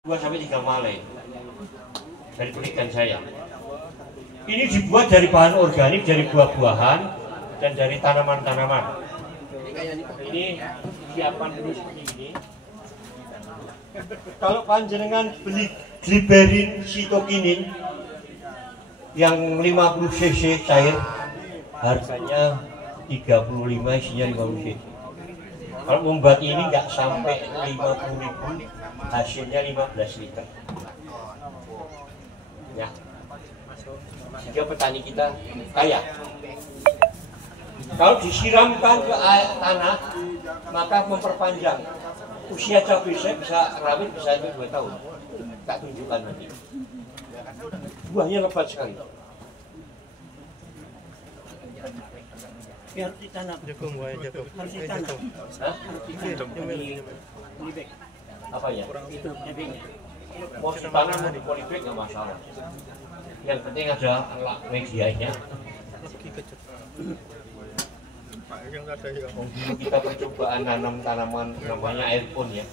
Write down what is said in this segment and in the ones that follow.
2-3 malai dari penelitian saya. Ini dibuat dari bahan organik, dari buah-buahan dan dari tanaman-tanaman. Ini siapan dulu seperti ini. Kalau panjenengan beli gliberin sitokinin yang 50 cc cair, harganya 35, isinya 50 cc. Kalau membuat ini nggak sampai 50.000, hasilnya 15 liter. Ya, sehingga petani kita kaya. Kalau disiramkan ke tanah, maka memperpanjang usia cabai saya, bisa rawit bisa 2 tahun. Tak tunjukkan nanti. Buahnya lebat sekali. Harus ditanam. Harus ditanam. Apa ya? Mau ditanam di polybag nggak masalah. Yang penting ada medianya. Dulu kita percobaan nanam tanaman namanya airpon ya,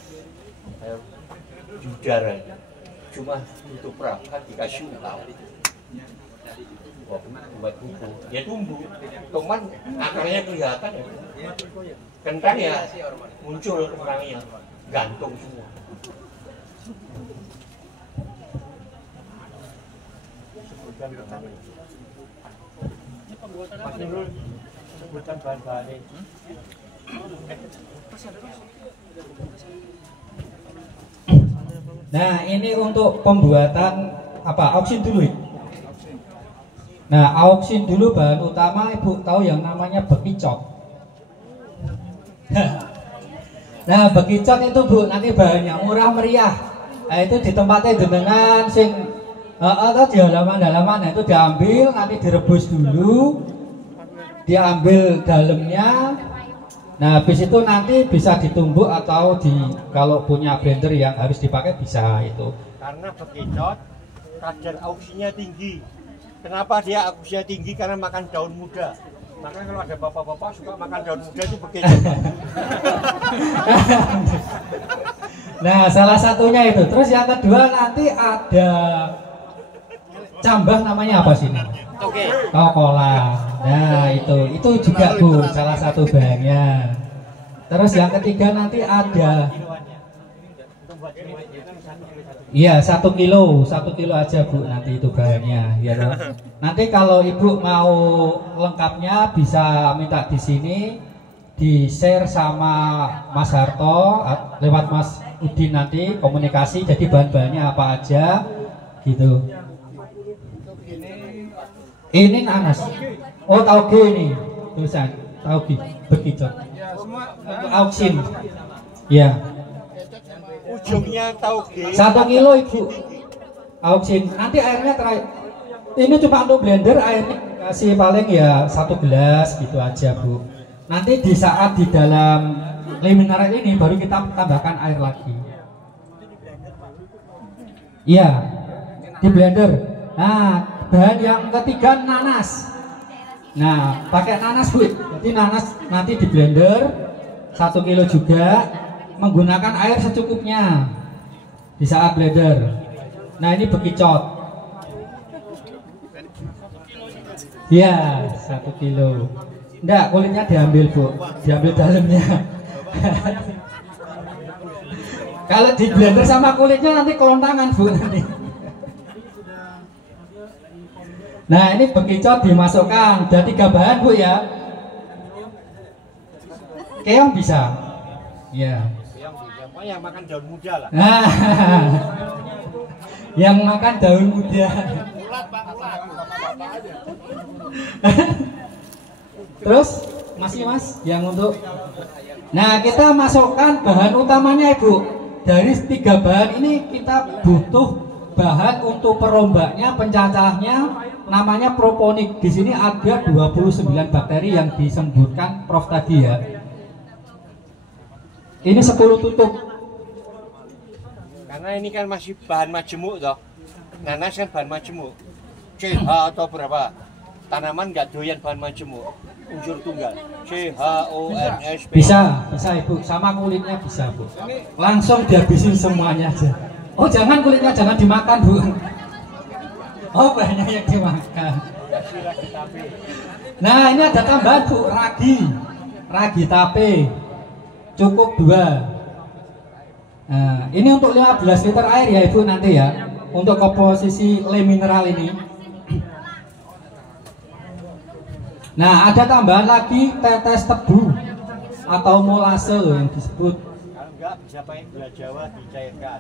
di udara, cuma butuh perangkat dikasih utang. Buat buku, dia tumbuh, teman akarnya kelihatan ya, kentang ya muncul kentangnya, gantung semua. Mas Nurul, sebutkan bahan-bahannya. Nah, ini untuk pembuatan apa? Auksin dulu ya. Nah, auksin dulu bahan utama, Ibu tahu yang namanya bekicot. Nah, bekicot itu Bu, nanti bahannya murah meriah. Nah, itu di tempatnya jenengan sing atau di halaman-halaman itu diambil, nanti direbus dulu, diambil dalamnya. Nah, habis itu nanti bisa ditumbuk atau kalau punya blender yang harus dipakai bisa itu. Karena bekicot kadar auksinya tinggi. Kenapa dia auksinya tinggi? Karena makan daun muda. Makanya kalau ada bapak-bapak suka makan daun muda itu bekicot. Nah, salah satunya itu. Terus yang kedua nanti ada cambah, namanya apa sih? Oke. Oh, kola. Nah, itu juga Bu, salah satu bahannya. Terus yang ketiga nanti ada, iya 1 kilo aja Bu, nanti itu bahannya. Ya, nanti kalau Ibu mau lengkapnya bisa minta di sini, di share sama Mas Harto lewat Mas Udin nanti komunikasi. Jadi bahan-bahannya apa aja, gitu. Ini nanas. Oh, tauge ini tulisan tauge bekicot. Untuk auksin. Ya. Ujungnya tauge. 1 kilo Ibu. Auksin. Nanti airnya terakhir. Ini cuma untuk blender, airnya kasih paling ya 1 gelas gitu aja Bu. Nanti di saat di dalam limineral ini baru kita tambahkan air lagi. Iya. Di blender. Nah, bahan yang ketiga nanas. Nah, pakai nanas Bu. Jadi nanas nanti di blender 1 kilo juga, menggunakan air secukupnya di saat blender. Nah, ini bekicot. Ya, 1 kilo. Enggak, kulitnya diambil Bu, diambil dalamnya. Kalau di blender sama kulitnya nanti kelontangan Bu nanti. Nah, ini bekicot dimasukkan. Ada 3 bahan Bu ya. Keong bisa. Ya. Yang makan daun muda lah. Nah, yang makan daun muda. Terus masih Mas yang untuk. Nah, kita masukkan bahan utamanya Ibu. Dari 3 bahan ini kita butuh bahan untuk perombaknya, pencacahnya, namanya proponik. Di sini ada 29 bakteri yang disebutkan Prof tadi ya. Ini 10 tutup. Karena ini kan masih bahan majemuk toh. Nanas kan bahan majemuk. CH atau berapa? Tanaman nggak doyan bahan majemuk. Unsur tunggal. CHONSP. Bisa Ibu. Sama kulitnya bisa Bu. Langsung dihabisin semuanya aja. Oh jangan, kulitnya jangan dimakan Bu. Oh banyak yang dimakan. Nah ini ada tambahan Bu, ragi tape cukup 2. Nah ini untuk 15 liter air ya Ibu nanti ya, untuk komposisi le mineral ini. Nah ada tambahan lagi tetes tebu atau molase yang disebut. Kalau enggak bisa pakai gula Jawa dicairkan.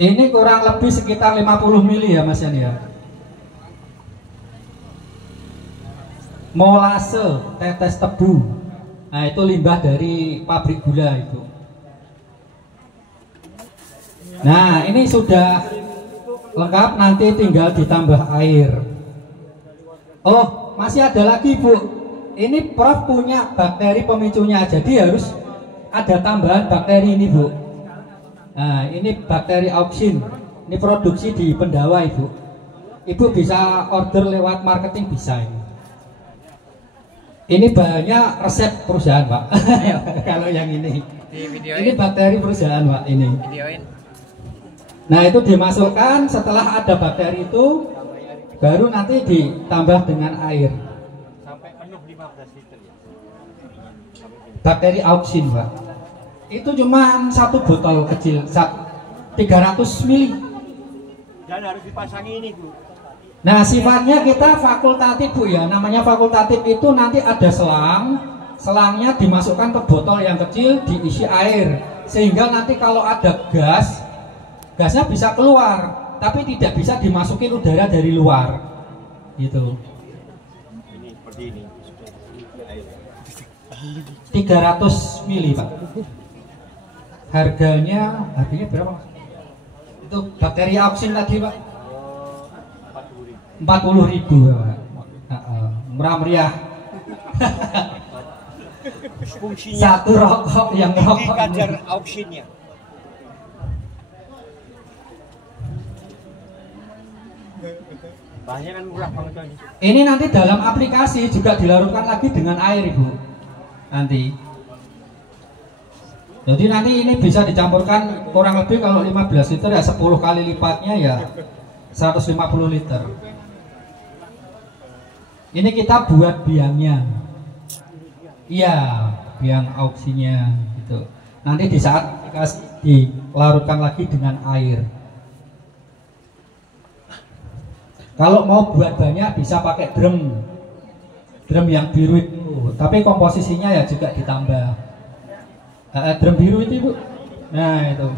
Ini kurang lebih sekitar 50 mili ya Mas Yan ya. Molase tetes tebu. Nah itu limbah dari pabrik gula itu. Nah ini sudah lengkap, nanti tinggal ditambah air. Oh masih ada lagi Bu, ini Prof punya bakteri pemicunya, jadi harus ada tambahan bakteri ini Bu. Nah ini bakteri auksin, ini produksi di Pendawa Ibu. Ibu bisa order lewat marketing bisa ini. Ini bahannya resep perusahaan Pak. Kalau yang ini ini bakteri perusahaan Pak ini. Nah itu dimasukkan, setelah ada bakteri itu baru nanti ditambah dengan air Sampai penuh 15 liter ya. bakteri auksin Pak. Itu cuma 1 botol kecil 300 mili. Dan harus dipasangi ini Bu. Nah sifatnya kita fakultatif Bu ya, namanya fakultatif itu nanti ada selangnya dimasukkan ke botol yang kecil, diisi air, sehingga nanti kalau ada gasnya bisa keluar, tapi tidak bisa dimasukin udara dari luar gitu. Ini seperti ini. 300 mili Pak. Harganya berapa? Itu bakteri auksin tadi Pak. 40.000 ya Pak. Murah meriah. Fungsinya Satu rokok yang rokok kadar auksinnya. Bahannya kan murah banget ini. Ini nanti dalam aplikasi juga dilarutkan lagi dengan air Ibu. Nanti. Jadi nanti ini bisa dicampurkan kurang lebih kalau 15 liter ya 10 kali lipatnya ya 150 liter. Ini kita buat biangnya. Iya, biang auksinya gitu. Nanti di saat dilarutkan lagi dengan air. Kalau mau buat banyak bisa pakai drum yang biru itu, tapi komposisinya ya juga ditambah. Drum biru itu Bu. Nah itu.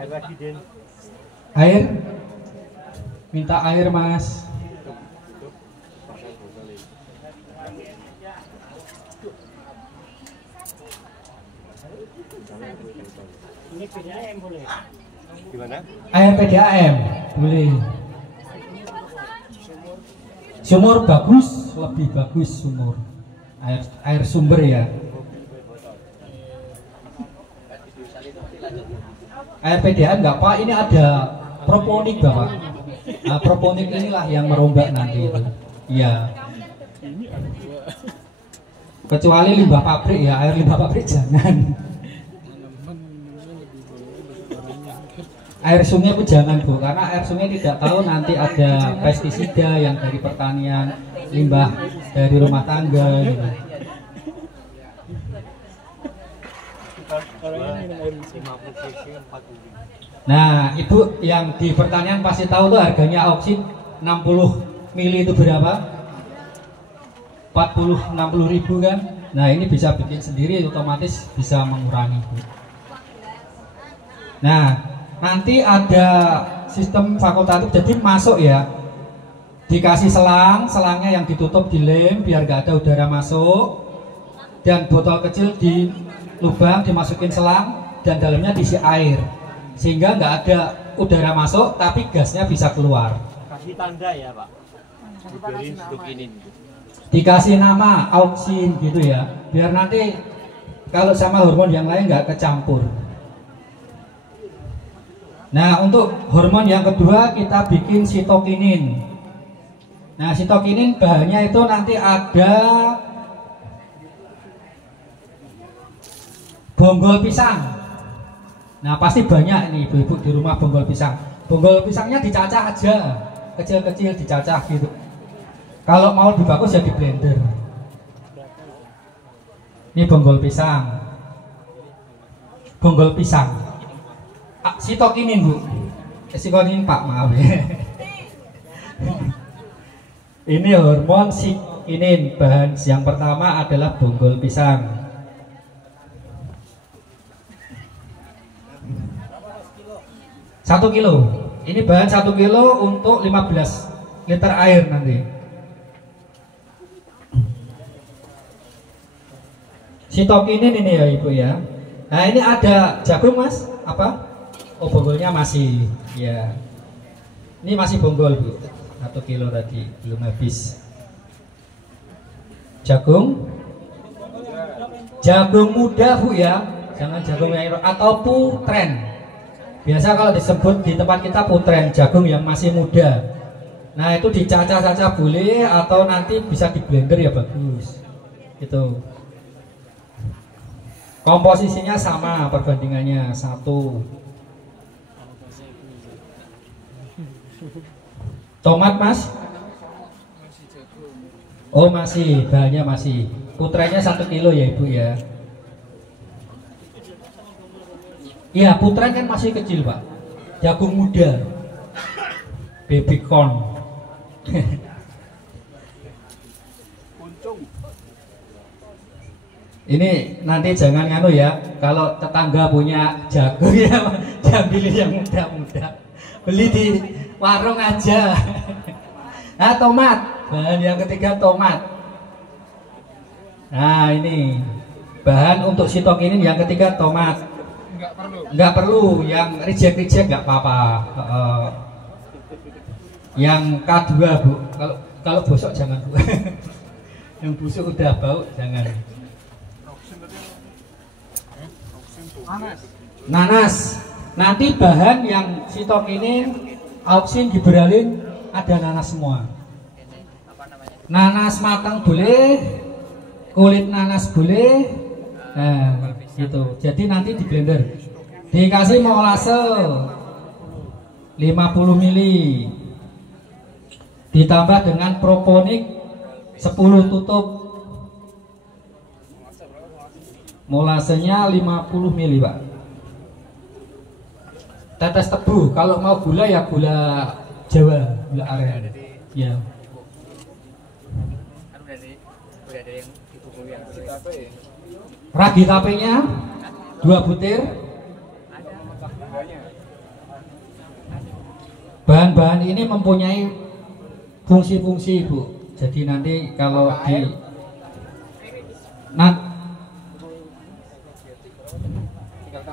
Air lagi Den. Air. Minta air Mas. Ini PDAM boleh. Gimana? Air PDAM boleh. Sumur bagus, lebih bagus sumur. Air sumber ya. Air PDAM enggak Pak, ini ada proponik Bapak. Nah, proponik inilah yang merombak nanti itu. Iya. Kecuali limbah pabrik ya, air limbah pabrik jangan. Air sungai pun jangan Bu, karena air sungai tidak tahu nanti ada pestisida yang dari pertanian, limbah dari rumah tangga gitu. Nah Ibu yang di pertanian pasti tahu tuh harganya auksin 60 mili itu berapa? 40-60 ribu kan. Nah ini bisa bikin sendiri, otomatis bisa mengurangi Bu. Nah nanti ada sistem fakultatif, jadi masuk ya, dikasih selangnya yang ditutup di lem biar gak ada udara masuk, dan botol kecil di lubang dimasukin selang dan dalamnya diisi air, sehingga nggak ada udara masuk tapi gasnya bisa keluar. Kasih tanda ya Pak. Diberi stukinin. Dikasih nama auksin gitu ya, biar nanti kalau sama hormon yang lain nggak kecampur. Nah untuk hormon yang kedua kita bikin sitokinin. Nah sitokinin bahannya itu nanti ada bonggol pisang. Nah pasti banyak ini ibu-ibu di rumah bonggol pisang. Bonggol pisangnya dicacah aja, kecil-kecil dicacah gitu. Kalau mau lebih bagus ya di blender. Ini bonggol pisang. Bonggol pisang. Sitokinin bu. Sitokinin pak maaf ya. Ini hormon sitokinin. Bahan yang pertama adalah bonggol pisang. 1 kilo. Ini bahan 1 kilo untuk 15 liter air nanti. Sitokinin ini ya ibu ya. Nah ini ada jagung mas. Apa? Oh bonggolnya masih. Ya. Ini masih bonggol bu. 1 kilo tadi belum habis. Jagung. Jagung muda bu ya. Jangan jagung yang atau putren. Biasa kalau disebut di tempat kita putren, jagung yang masih muda. Nah itu dicacah-cacah boleh atau nanti bisa di blender ya bagus. Itu. Komposisinya sama perbandingannya 1. Tomat mas? Oh masih, bahannya masih. Putrennya 1 kilo ya ibu ya. Iya, putren kan masih kecil pak. Jagung muda, baby corn. Ini nanti jangan nganu ya. Kalau tetangga punya jagung ya, jangan pilih yang muda-muda. Beli di warung aja. Nah, tomat. Bahan yang ketiga tomat. Nah ini bahan untuk sitokinin yang ketiga tomat. Nggak perlu, yang reject nggak apa-apa. Yang K2 bu, kalau busuk jangan bu. Yang busuk udah bau jangan. Nanas, nanti bahan yang sitokinin, auksin, giberalin ada nanas semua. Nanas matang boleh, kulit nanas boleh. Nah, gitu. Jadi nanti di blender dikasih molase 50 ml ditambah dengan proponik 10 tutup. Molasenya 50 ml pak. Tetes tebu. Kalau mau gula ya gula Jawa, gula aren ya. Ragi tapenya 2 butir. Bahan-bahan ini mempunyai fungsi-fungsi bu. Jadi nanti kalau di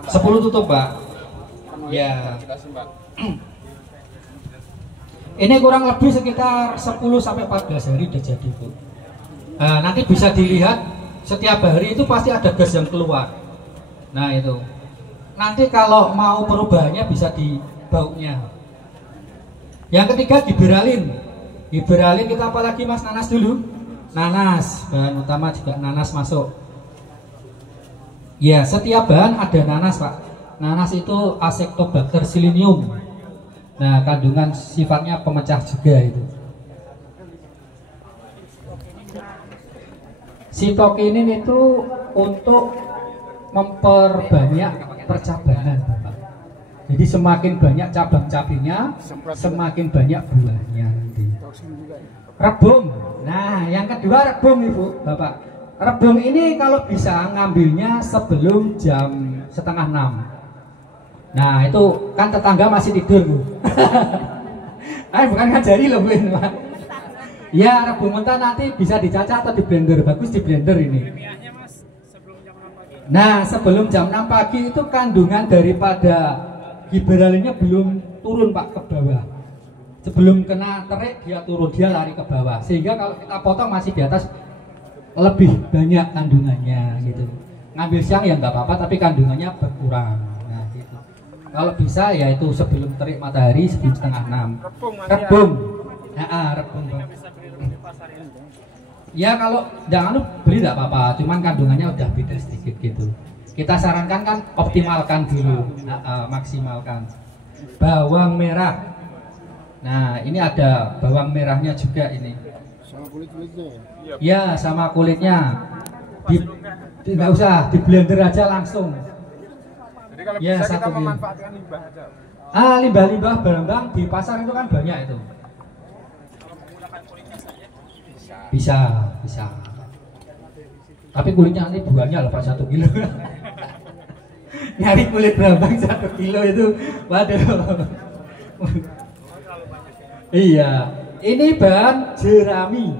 10 tutup pak. Ya. Ini kurang lebih sekitar 10 sampai 14 hari udah jadi bu. Nanti bisa dilihat. Setiap hari itu pasti ada gas yang keluar. Nah itu. Nanti kalau mau perubahannya bisa di baunya. Yang ketiga giberalin. Giberalin kita apa lagi mas? Nanas dulu. Nanas, bahan utama juga nanas masuk. Ya setiap bahan ada nanas pak. Nanas itu Acetobacter silinium. Nah kandungan sifatnya pemecah juga itu. Sitokinin itu untuk memperbanyak percabangan. Jadi semakin banyak cabang-cabingnya, semakin banyak buahnya. Rebung. Nah, yang kedua rebung ibu, bapak. Rebung ini kalau bisa ngambilnya sebelum jam 5:30. Nah, itu kan tetangga masih tidur bu. Bukan ngajari loh bu ini pak. Ya, rebung mentah nanti bisa dicacah atau di blender. Bagus di blender ini. Nah, sebelum jam 6 pagi itu kandungan daripada giberalinnya belum turun pak ke bawah. Sebelum kena terik dia turun, dia lari ke bawah. Sehingga kalau kita potong masih di atas lebih banyak kandungannya gitu. Ngambil siang ya nggak apa-apa, tapi kandungannya berkurang. Nah, gitu. Kalau bisa ya itu sebelum terik matahari, sebelum 5:30. Rebung. Rebung. Ya kalau jangan beli nggak apa-apa, cuman kandungannya udah beda sedikit gitu. Kita sarankan kan optimalkan dulu, maksimalkan. Bawang merah. Nah, ini ada bawang merahnya juga ini. Sama kulit-kulitnya ya? Ya, sama kulitnya. Nggak usah, di blender aja langsung. Jadi kalau Ya, bisa kita satu kilo. memanfaatkan limbah aja. Limbah-limbah barang di pasar itu kan banyak itu. Bisa. Tapi kulitnya nanti buahnya loh Pak 1 kilo. Nyari kulit berambang 1 kilo itu, waduh. Iya, ini bahan jerami.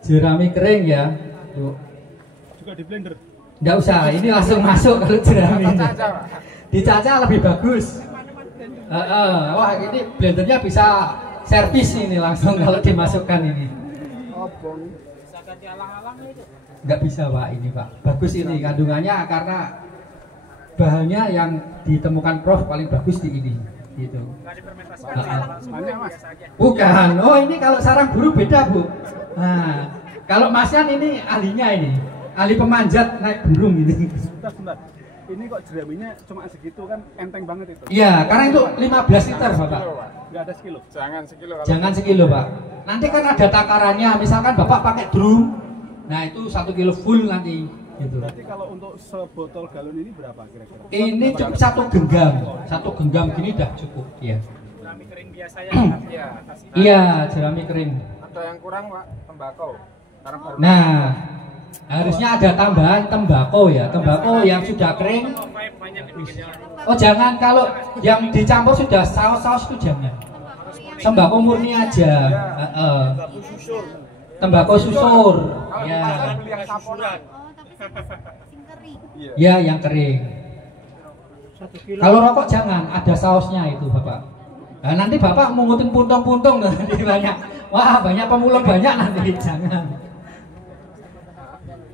Jerami kering ya. Tuh. Juga di blender. Nggak usah, ini langsung masuk kalau jerami ini. Dicacah lebih bagus. Wah, ini blendernya bisa servis ini langsung kalau dimasukkan ini. Nggak bisa Pak, ini Pak. Bagus ini kandungannya karena bahannya yang ditemukan Prof paling bagus di ini. Gitu. Bukan. Oh, ini kalau sarang burung beda Bu. Nah, kalau Masyan ini ahlinya ini. Ahli pemanjat naik burung ini. Sebentar. Ini kok jeraminya cuma segitu kan enteng banget itu. Iya, karena itu 15 liter Bapak. Enggak ada sekilo. Jangan sekilo. Jangan sekilo Pak. Nanti kan ada takarannya. Misalkan Bapak pakai drum. Nah, itu 1 kilo full nanti. Gitu. Berarti kalau untuk sebotol galon ini berapa kira-kira? Ini cukup 1 genggam. 1 genggam gini dah cukup. Iya. Jerami kering biasa ya. Iya, jerami kering. Ada yang kurang Pak, tembakau. Karena baru Nah, harusnya ada tambahan tembakau ya. Tembakau yang sudah kering. Oh, jangan, kalau yang dicampur sudah saus-saus itu jangan. Tembakau murni aja. Tembakau susur. Ya. beli yang campuran. Ya, yang kering. Kalau rokok jangan, ada sausnya itu Bapak. Nah, nanti Bapak mengutin puntung-puntung nanti banyak. Wah, banyak pemulung banyak nanti, jangan.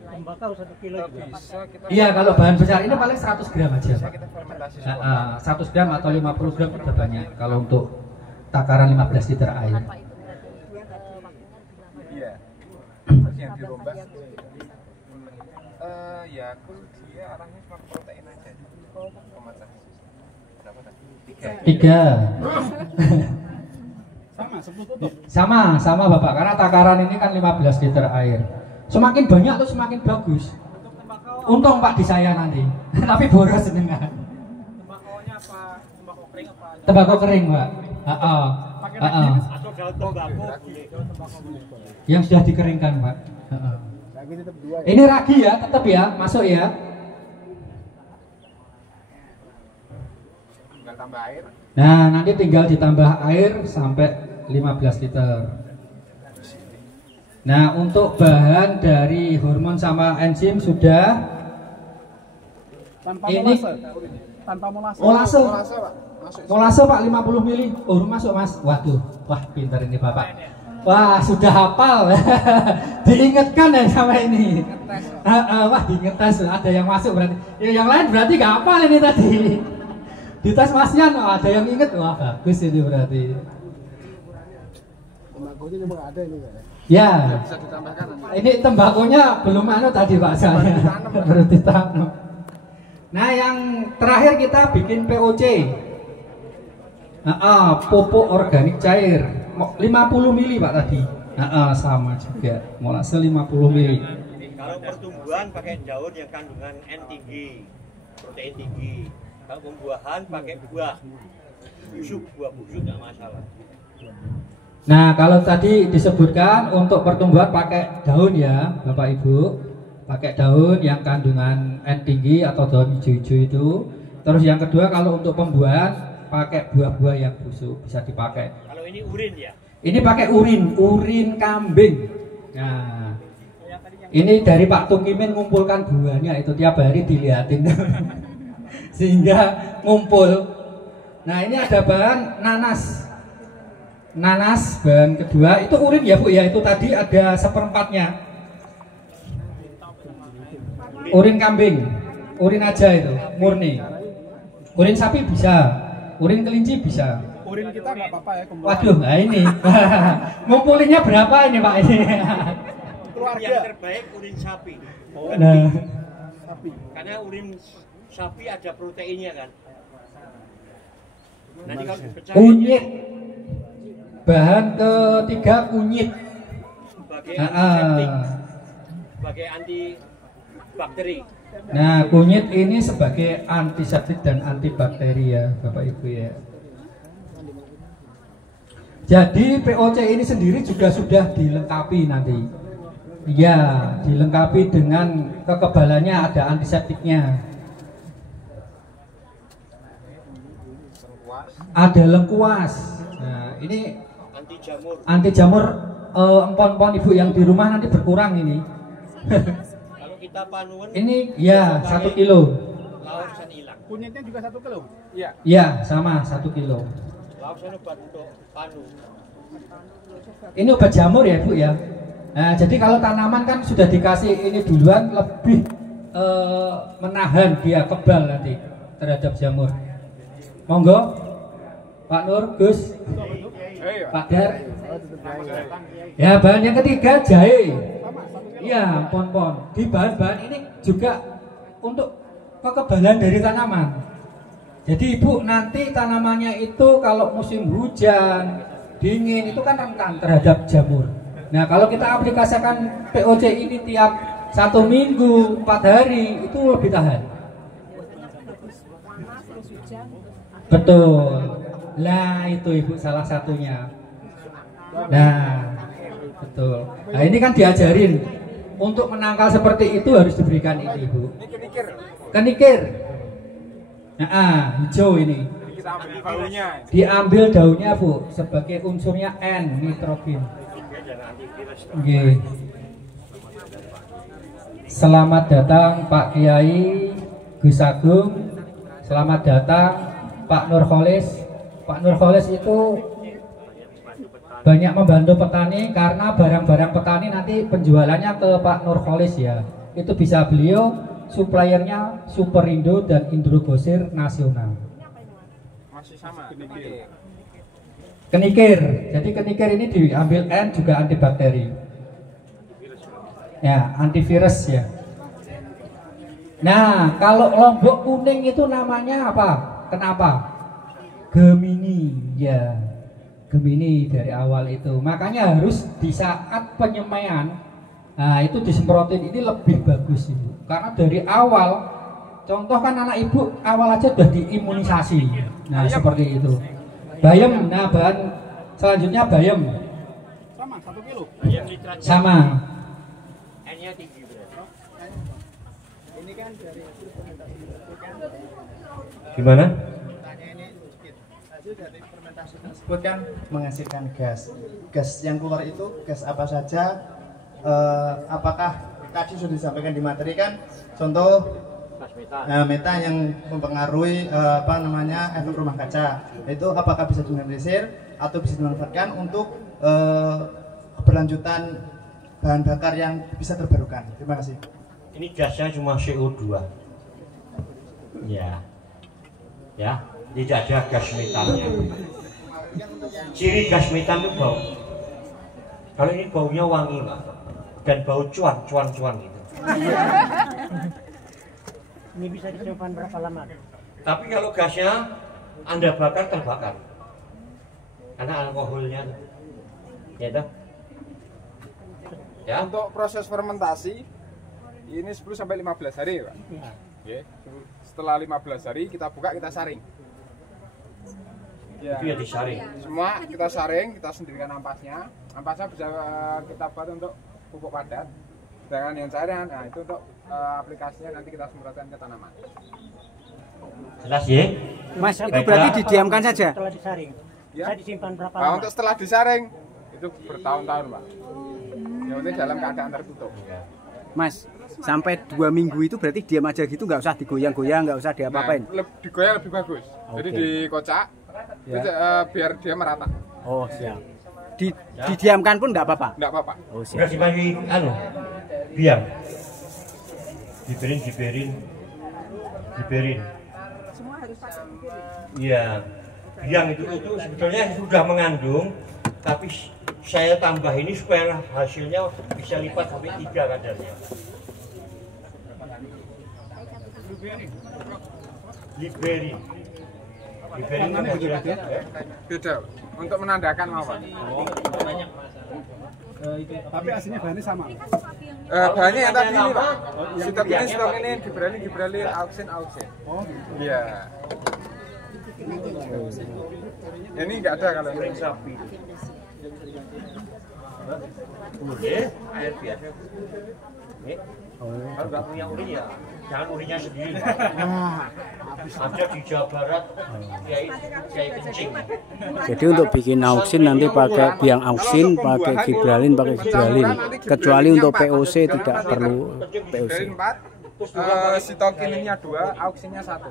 Tembakau 1 kilo juga. Iya, kalau bahan besar ini paling 100 gram aja Pak. Kita fermentasi 100 gram atau 50 gram sudah banyak. Kalau untuk takaran 15 liter air. Iya. Terus yang dirombak ya dia arahnya cuma protein aja. Pemecah. Berapa tadi? 3. Sama, 10 tutup. Sama Bapak, karena takaran ini kan 15 liter air. Semakin banyak tuh semakin bagus. Untung Pak di saya nanti. Tapi boros dengan. Tembakaunya apa? Tembakau kering apa? Tembakau kering, Pak. Atau daun tembakau Yang sudah dikeringkan, Pak. Lagi tetap 2 ya. Ini ragi ya, tetap ya, masuk ya. Tinggal tambah air. Nah, nanti tinggal ditambah air sampai 15 liter. Nah, untuk bahan dari hormon sama enzim sudah. Tanpa Ini molase. molase. Pak. Masuk. Molase Pak 50 mili. Oh, masuk Mas. Waduh, wah pintar ini Bapak. Wah, sudah hafal. Diingatkan ya sama ini. Wah, diingetes. Ada yang masuk berarti. Ya, yang lain berarti nggak hafal ini tadi. Di tes Masyan ada yang inget. Wah, bagus ini berarti. Tembakunya memang ada ini ya. Ya. Bisa ditambahkan nanti. Ini tembakonya belum tadi Pak saya. Baru ditanam. Nah, yang terakhir kita bikin POC. Pupuk organik cair 50 mili Pak tadi. Sama juga. Molase 50 mili. Kalau pertumbuhan pakai daun yang kandungan N tinggi, protein tinggi. Kalau pembuahan pakai buah busuk nggak masalah. Nah, kalau tadi disebutkan untuk pertumbuhan pakai daun ya, Bapak Ibu, pakai daun yang kandungan N tinggi atau daun hijau-hijau itu. Terus yang kedua kalau untuk pembuahan pakai buah-buah yang busuk bisa dipakai. Kalau ini urin ya? Ini pakai urin kambing. Nah, ini dari Pak Tukimin ngumpulkan buahnya itu tiap hari dilihatin sehingga ngumpul. Nah, ini ada bahan nanas. Nanas bahan kedua itu urin ya Bu ya, itu tadi ada 1/4-nya urin kambing, urin aja itu murni. Urin sapi bisa, urin kelinci bisa. Urin kita nggak apa-apa ya. Waduh, nah ini ngumpulinnya berapa ini Pak ini? Keluarga. Yang terbaik urin sapi. Nah, Karena urin sapi ada proteinnya kan. Nanti kalau dipecah Kunyit. Bahan ketiga kunyit. sebagai antiseptik, sebagai anti bakteri. Nah, kunyit ini sebagai antiseptik dan antibakteri ya, Bapak Ibu ya. Jadi POC ini sendiri juga sudah dilengkapi nanti. Ya, dilengkapi dengan kekebalannya, ada antiseptiknya. Ada lengkuas. Nah, ini anti jamur empon-empon ibu yang di rumah nanti berkurang ini. Kalau kita panuan Ini ya 1 kilo. lausan hilang. Kunyitnya juga 1 kilo. Iya. Ya, sama 1 kilo. Lausan obat untuk panu. Ini obat jamur ya Bu ya. Nah, jadi kalau tanaman kan sudah dikasih ini duluan lebih menahan dia kebal nanti terhadap jamur. Monggo Pak Nur, Gus, Pak Dar. Ya, bahan yang ketiga jahe. Iya, pon-pon. Di bahan-bahan ini juga untuk kekebalan dari tanaman. Jadi Ibu nanti tanamannya itu kalau musim hujan, dingin itu kan rentan terhadap jamur. Nah, kalau kita aplikasikan POC ini tiap 1 minggu, 4 hari itu lebih tahan. Betul. Nah, itu Ibu salah satunya. Nah, betul. Nah, ini kan diajarin untuk menangkal seperti itu harus diberikan ini Ibu. Kenikir. Nah, hijau ini. Kita ambil baunya. Diambil daunnya Bu sebagai unsurnya N, nitrogen. Oke. Selamat datang Pak Kiai Gus Agung. Selamat datang Pak Nurholis. Pak Nurholis itu banyak membantu petani karena barang-barang petani nanti penjualannya ke Pak Nurholis ya. Itu bisa beliau suppliernya Superindo dan Indrogosir Nasional. Masih sama. Kenikir. Jadi kenikir ini diambil N juga antibakteri. Ya, antivirus ya. Nah, kalau lombok kuning itu namanya apa? Kenapa? Gemini ya. Gemini dari awal itu. Makanya harus di saat penyemaian, nah itu disemprotin ini lebih bagus Ibu. Karena dari awal, contoh kan anak Ibu awal aja sudah diimunisasi. Nah, seperti itu. Bayam, nah bahan selanjutnya bayam. Sama 1 kilo. Sama. N-nya tinggi berarti. Ini kan dari Gimana? Hasil dari fermentasi tersebut kan menghasilkan gas. Gas yang keluar itu gas apa saja? Apakah tadi sudah disampaikan di materi kan? Contoh metan yang mempengaruhi efek rumah kaca. Itu apakah bisa diminimalisir atau bisa dimanfaatkan untuk keberlanjutan bahan bakar yang bisa terbarukan. Terima kasih. Ini gasnya cuma CO2. Ya. Ya, tidak ada gas metannya. Ciri gas metan itu bau. Kalau ini baunya wangi, Pak. Dan bau cuan gitu. Ini bisa disimpan berapa lama? Tapi kalau gasnya Anda bakar terbakar. Karena alkoholnya. Ya toh? Ya. Untuk proses fermentasi ini 10 sampai 15 hari, Pak. Oke. Setelah 15 hari kita buka, kita saring. Ya. Itu ya disaring. Semua kita saring, kita sendirikan ampasnya. Ampasnya bisa kita buat untuk pupuk padat. Sedangkan yang cairan, nah itu untuk aplikasinya nanti kita semprotkan ke tanaman. Jelas ya? Mas, itu berarti didiamkan saja? Setelah disaring. Ya. Saya disimpan berapa Nah, lama? untuk setelah disaring itu bertahun-tahun, Pak. Yang penting dalam keadaan tertutup. Mas, sampai 2 minggu itu berarti diam aja gitu, nggak usah digoyang-goyang, nggak usah diapa-apain? Nah, digoyang lebih bagus. Jadi Oke. dikocak, Ya. itu, biar dia merata. Oh, siap. Didiamkan pun nggak apa-apa? Nggak apa-apa. Oh, Sudah siap. dibagi biar diberin. Iya. Biang itu sebetulnya sudah mengandung, tapi saya tambah ini supaya hasilnya bisa lipat sampai 3 kadarnya. Liberi. Liberi itu beda. Beda. Untuk menandakan apa? Tapi aslinya bahannya sama. Bahannya yang tadi ini Pak. Stok ini gibralin, auksin. Oh, gitu. Iya. Ya, ini nggak ada kalau ini. Sapi. Boleh, air biasa. Kalau nggak punya urin ya, jangan urinnya sendiri. Ada di Jawa Barat, kiai kencing. Jadi untuk bikin auksin nanti pakai biang auksin, pakai gibralin, kecuali untuk POC tidak perlu POC. Dari 4, sitokinnya 2, auksinnya 1.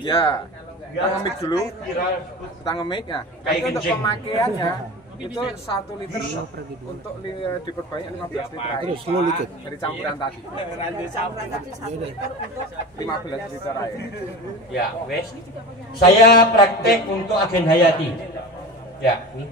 Ya, kita ngemik dulu. Kita ngemik ya. Nanti untuk pemakaiannya itu 1 liter untuk diperbanyak 15 liter air. Dari campuran tadi. 15 liter air. Ya, wes. Saya praktek untuk agen Hayati. Ya, ini.